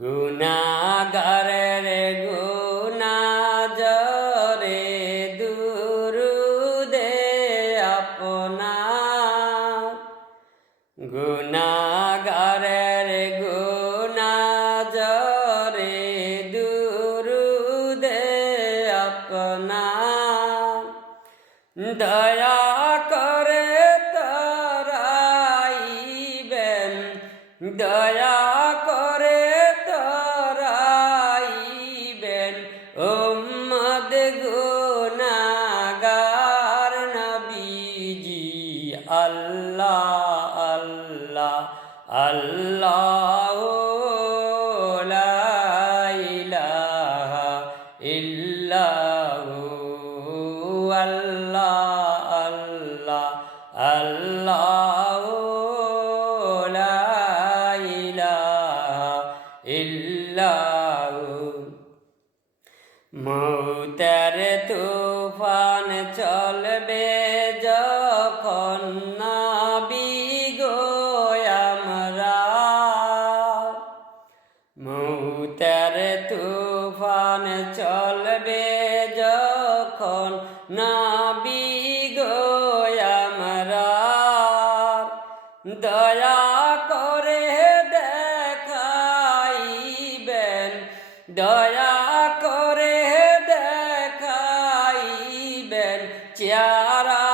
গুনাহগারের গুনাহ জরে দুরুদে আপনার। গুনাহগারের গুনাহ জরে দুরুদে আপনার। দয়া করে তরাইবেন, দয়া করে তরাইবেন উম্মত গুনাহগার নবীজি। আল্লাহ আল্লাহ আল্লাহ লা ইলাহা ইল্লাহু আল্লাহ আল্লাহ আল্লাহ লা ইলাহা ইল্লাহু। মৌতের তুফান চলবে যখন নবী গো আমরা। মৌতের তুফান চলবে যখন নবী গো আমরা। দয়া করে দেখাইবেন, দয়া করে দেখাইবেন চেহারা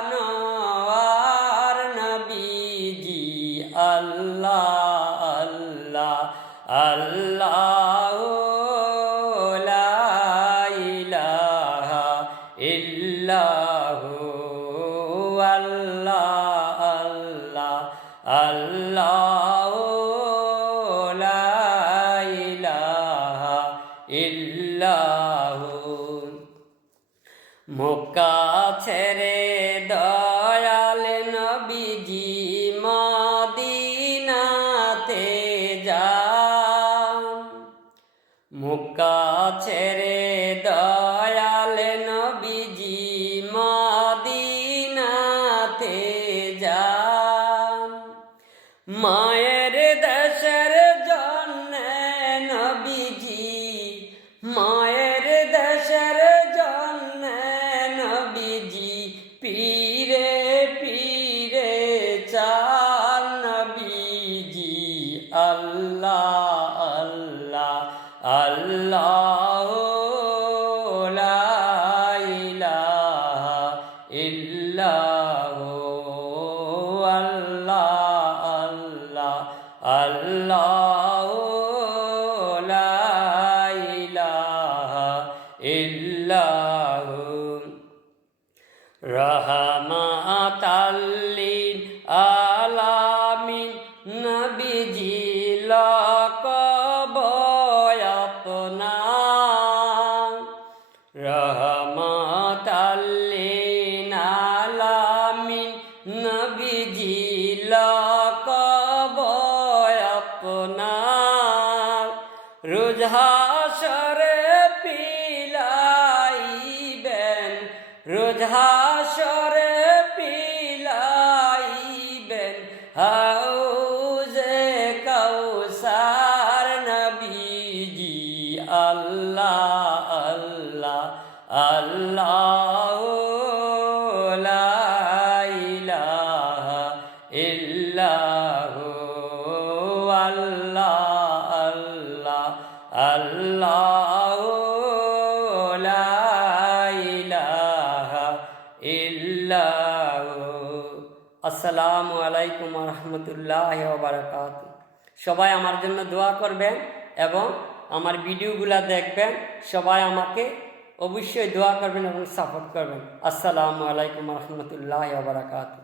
আনোয়ার নবীজি। আল্লাহ আল্লাহ আল্লাহ লা ইলাহা ইল্লাহু আল্লাহ আল্লাহ আল্লাহ লা ইলাহা ইল্লাহু। মক্কা ছেড়ে দয়াল নবীজি মদিনাতে যান। মক্কা ছেড়ে দয়াল নবীজি মদিনাতে যান। মায়ের দেশের জন্যে নবীজি, মায়ের দেশের জন্যে নবীজি পীরে পীরে চান নবীজি। আল্লাহ আল্লাহ আল্লাহ লা ইলাহা ইল্লাহু আল্লাহ আল্লাহ আল্লাহ লা ইলাহা ইল্লাহু। রাহমাতাল লিল আলামিন নবীজি লকব আপনার। রাহমাতাল লিল আলামিন নবীজি লকব আপনার। রোজ হাশরে পিলাইবেন, রোজ হাশরে পিলাইবেন হাউজে কাউসার নবীজি। আল্লাহ আল্লাহ আল্লাহ লা ইলাহা ইল্লাহু আল্লাহ আল্লাহ আল্লাহ লা ইলাহা ইল্লাহু। আসসালামু আলাইকুম ওয়া রাহমাতুল্লাহি ওয়া বারাকাতুহু। সবাই আমার জন্য দোয়া করবেন এবং আমার ভিডিওগুলো দেখবেন। সবাই আমাকে অবশ্যই দোয়া করবেন এবং সাপোর্ট করবেন। আসসালামু আলাইকুম ওয়া রাহমাতুল্লাহি ওয়া বারাকাতুহু।